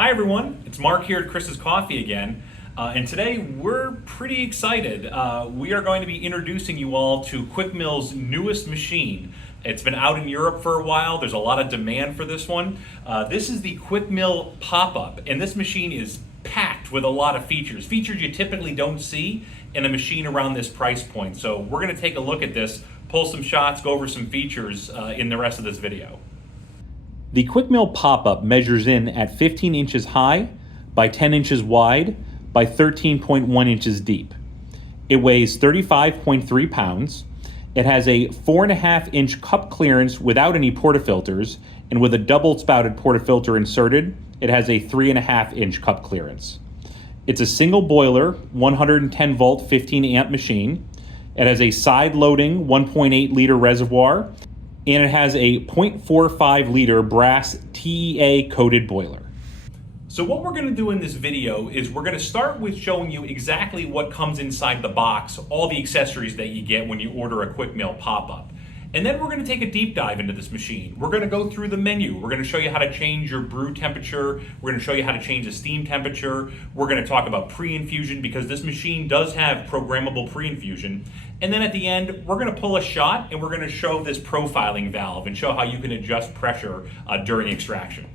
Hi everyone, it's Mark here at Chris's Coffee again, and today we're pretty excited. We are going to be introducing you all to QuickMill's newest machine. It's been out in Europe for a while. There's a lot of demand for this one. This is the QuickMill pop-up, and this machine is packed with a lot of features you typically don't see in a machine around this price point. So we're going to take a look at this, pull some shots, go over some features in the rest of this video. The QuickMill pop-up measures in at 15 inches high by 10 inches wide by 13.1 inches deep. It weighs 35.3 pounds. It has a 4.5 inch cup clearance without any portafilters, and with a double spouted portafilter inserted, it has a 3.5 inch cup clearance. It's a single boiler, 110 volt, 15 amp machine. It has a side loading 1.8 liter reservoir, and it has a 0.45 liter brass TEA coated boiler. So what we're going to do in this video is we're going to start with showing you exactly what comes inside the box, all the accessories that you get when you order a QuickMill pop-up. And then we're going to take a deep dive into this machine. We're going to go through the menu. We're going to show you how to change your brew temperature. We're going to show you how to change the steam temperature. We're going to talk about pre-infusion because this machine does have programmable pre-infusion. And then at the end, we're going to pull a shot and we're going to show this profiling valve and show how you can adjust pressure during extraction.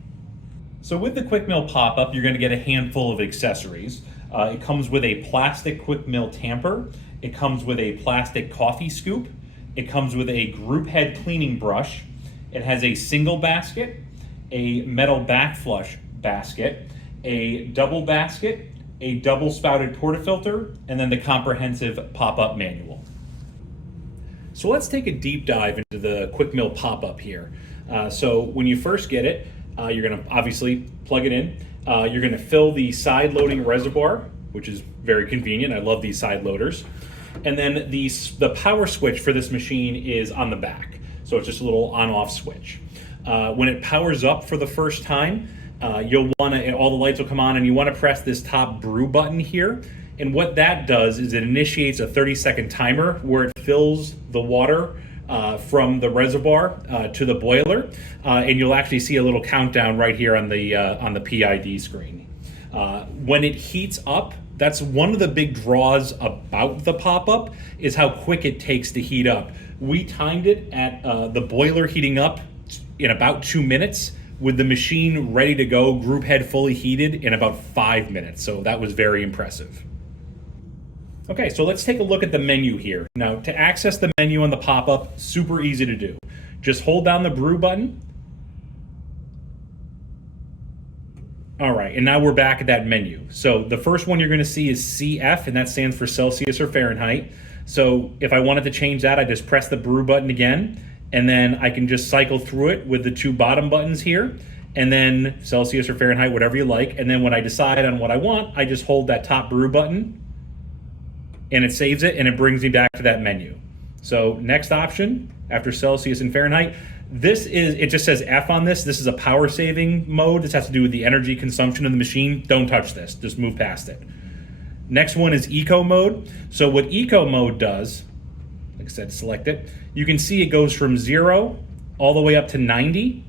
So with the QuickMill pop-up, you're going to get a handful of accessories. It comes with a plastic QuickMill tamper. It comes with a plastic coffee scoop. It comes with a group head cleaning brush. It has a single basket, a metal backflush basket, a double basket, a double spouted portafilter, and then the comprehensive pop-up manual. So let's take a deep dive into the QuickMill pop-up here. So when you first get it, you're going to obviously plug it in. You're going to fill the side loading reservoir, which is very convenient. I love these side loaders. And then the power switch for this machine is on the back. So it's just a little on-off switch. When it powers up for the first time, you'll want to, all the lights will come on and you want to press this top brew button here. And what that does is it initiates a 30-second timer where it fills the water from the reservoir to the boiler. And you'll actually see a little countdown right here on the PID screen. When it heats up, that's one of the big draws about the pop-up is how quick it takes to heat up. We timed it at the boiler heating up in about 2 minutes with the machine ready to go, group head fully heated in about 5 minutes. So that was very impressive. Okay, so let's take a look at the menu here. Now, to access the menu on the pop-up, super easy to do. Just hold down the brew button. All right, and now we're back at that menu. So the first one you're going to see is CF, and that stands for Celsius or Fahrenheit. So if I wanted to change that, I just press the brew button again, and then I can just cycle through it with the two bottom buttons here, and then Celsius or Fahrenheit, whatever you like. And then when I decide on what I want, I just hold that top brew button, and it saves it, and it brings me back to that menu. So next option, after Celsius and Fahrenheit, it just says F on this. This is a power saving mode. This has to do with the energy consumption of the machine. Don't touch this, just move past it. Next one is eco mode. So what eco mode does, like I said, select it. You can see it goes from 0 all the way up to 90.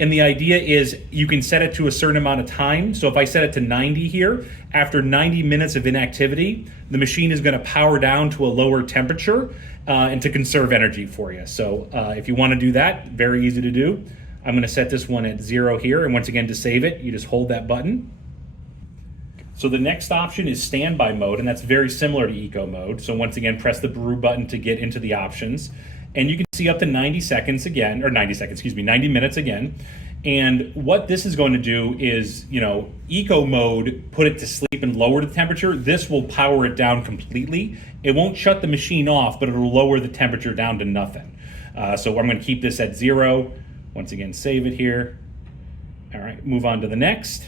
And the idea is you can set it to a certain amount of time. So if I set it to 90 here, after 90 minutes of inactivity, the machine is going to power down to a lower temperature and to conserve energy for you. So if you want to do that, very easy to do. I'm going to set this one at 0 here. And once again, to save it, you just hold that button. So the next option is standby mode, and that's very similar to eco mode. So once again, press the brew button to get into the options. And you can see up to 90 seconds again, or 90 minutes again. And what this is going to do is, eco mode, put it to sleep and lower the temperature. This will power it down completely. It won't shut the machine off, but it'll lower the temperature down to nothing. So I'm going to keep this at 0. Once again, save it here. All right, move on to the next.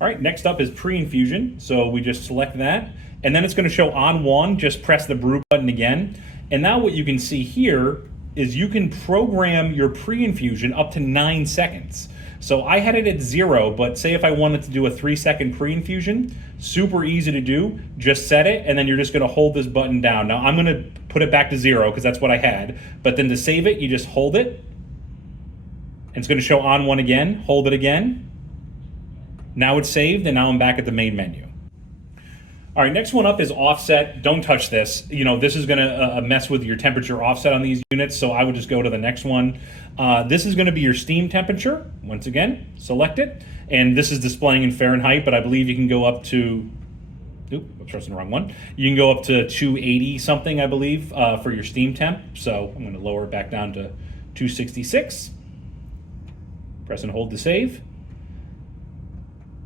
All right, next up is pre-infusion. So we just select that. And then it's going to show on 1, just press the brew button again. And now what you can see here is you can program your pre-infusion up to 9 seconds. So I had it at 0, but say if I wanted to do a 3-second pre-infusion, super easy to do. Just set it, and then you're just gonna hold this button down. Now I'm gonna put it back to 0 because that's what I had. But then to save it, you just hold it, and it's gonna show on 1 again, hold it again, Now it's saved, and now I'm back at the main menu. All right, next one up is offset. Don't touch this. You know, this is gonna mess with your temperature offset on these units, so I would just go to the next one. This is gonna be your steam temperature. Once again, select it. And this is displaying in Fahrenheit, but I believe you can go up to, oop, I'm pressing the wrong one. You can go up to 280 something, I believe, for your steam temp. So I'm gonna lower it back down to 266. Press and hold to save.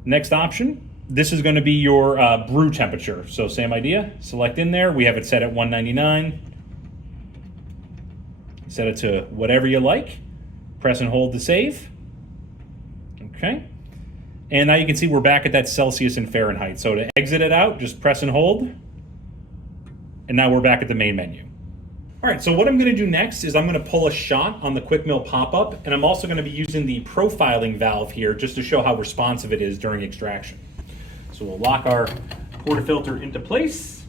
Next option. This is going to be your brew temperature. So same idea, select in there. We have it set at 199. Set it to whatever you like. Press and hold to save. Okay. And now you can see we're back at that Celsius and Fahrenheit. So to exit it out, just press and hold. And now we're back at the main menu. All right, so what I'm going to do next is I'm going to pull a shot on the QuickMill pop-up, and I'm also going to be using the profiling valve here just to show how responsive it is during extraction. So we'll lock our portafilter into place,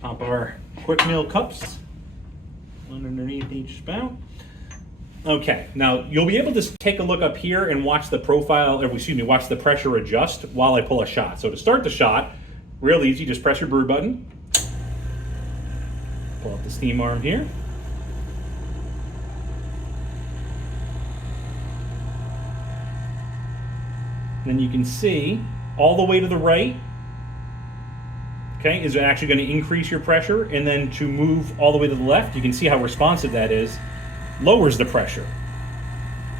pop our QuickMill cups underneath each spout. Okay, now you'll be able to take a look up here and watch the profile, or excuse me, watch the pressure adjust while I pull a shot. So to start the shot, real easy, just press your brew button. Pull up the steam arm here. Then you can see all the way to the right, okay, is actually going to increase your pressure, and then to move all the way to the left, you can see how responsive that is, lowers the pressure.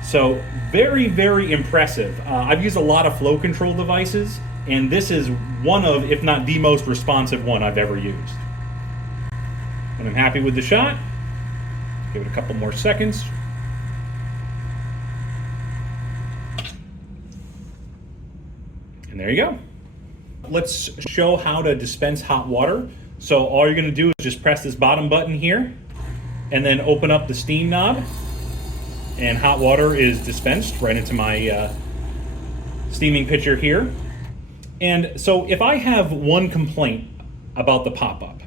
So very, very impressive. I've used a lot of flow control devices, and this is one of, if not the most responsive one I've ever used. And I'm happy with the shot. Give it a couple more seconds. And there you go. Let's show how to dispense hot water. So all you're going to do is just press this bottom button here and then open up the steam knob, and hot water is dispensed right into my steaming pitcher here. And so if I have one complaint about the pop-up,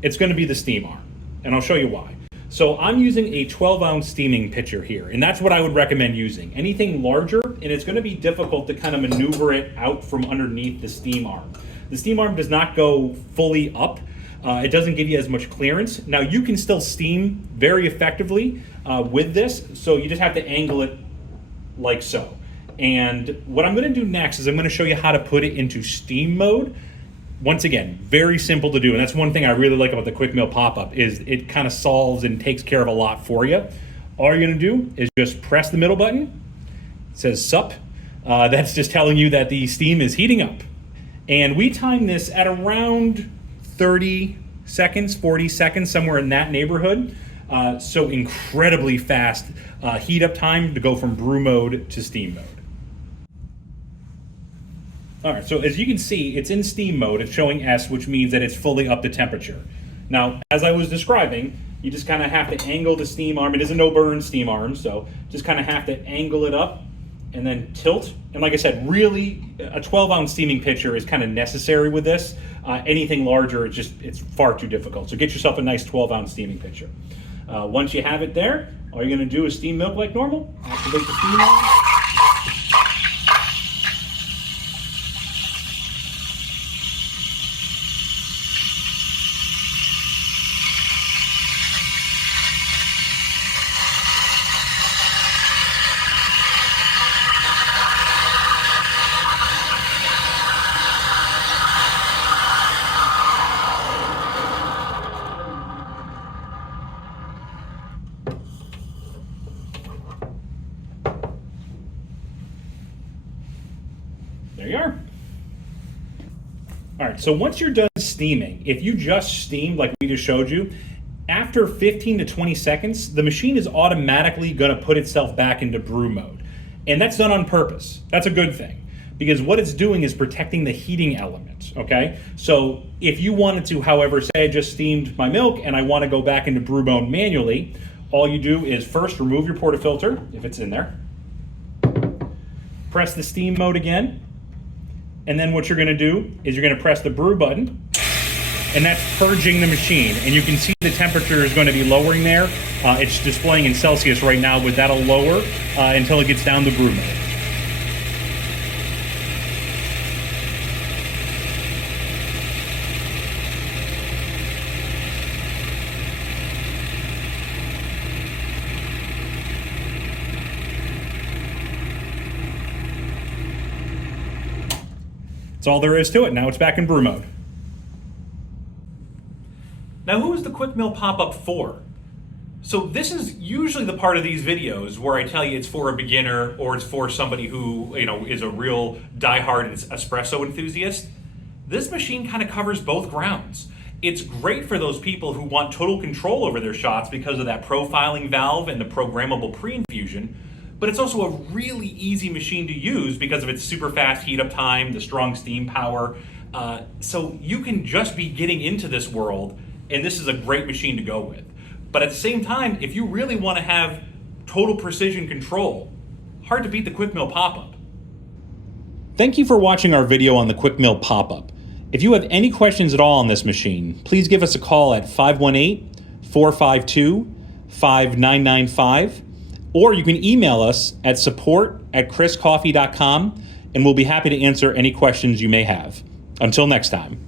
it's going to be the steam arm, and I'll show you why. So I'm using a 12-ounce steaming pitcher here, and that's what I would recommend using. Anything larger, and it's going to be difficult to kind of maneuver it out from underneath the steam arm. The steam arm does not go fully up. It doesn't give you as much clearance. Now you can still steam very effectively with this, so you just have to angle it like so. And what I'm going to do next is I'm going to show you how to put it into steam mode. Once again, very simple to do, and that's one thing I really like about the QuickMill pop-up is it kind of solves and takes care of a lot for you. All you're going to do is just press the middle button. It says sup. That's just telling you that the steam is heating up. And we time this at around 30 seconds, 40 seconds, somewhere in that neighborhood. So incredibly fast heat up time to go from brew mode to steam mode. All right, so as you can see, it's in steam mode. It's showing S, which means that it's fully up to temperature. Now, as I was describing, you just kind of have to angle the steam arm. It is a no-burn steam arm, so just kind of have to angle it up and then tilt. And like I said, really, a 12-ounce steaming pitcher is kind of necessary with this. Anything larger, it's far too difficult. So get yourself a nice 12-ounce steaming pitcher. Once you have it there, all you're going to do is steam milk like normal. Activate the steam arm. There you are. All right, so once you're done steaming, if you just steamed like we just showed you, after 15 to 20 seconds, the machine is automatically going to put itself back into brew mode. And that's done on purpose. That's a good thing, because what it's doing is protecting the heating element, okay? So if you wanted to, however, say I just steamed my milk and I want to go back into brew mode manually, all you do is first remove your portafilter, if it's in there, press the steam mode again, and then what you're going to do is you're going to press the brew button, and that's purging the machine. And you can see the temperature is going to be lowering there. It's displaying in Celsius right now, but that'll lower until it gets down to brew mode. That's all there is to it. Now it's back in brew mode. Now, who is the QuickMill pop-up for? So this is usually the part of these videos where I tell you it's for a beginner or it's for somebody who, is a real diehard espresso enthusiast. This machine kind of covers both grounds. It's great for those people who want total control over their shots because of that profiling valve and the programmable pre-infusion, but it's also a really easy machine to use because of its super fast heat up time, the strong steam power. So you can just be getting into this world, and this is a great machine to go with. But at the same time, if you really want to have total precision control, hard to beat the QuickMill pop-up. Thank you for watching our video on the QuickMill pop-up. If you have any questions at all on this machine, please give us a call at 518-452-5995, or you can email us at support@chriscoffee.com, and we'll be happy to answer any questions you may have. Until next time.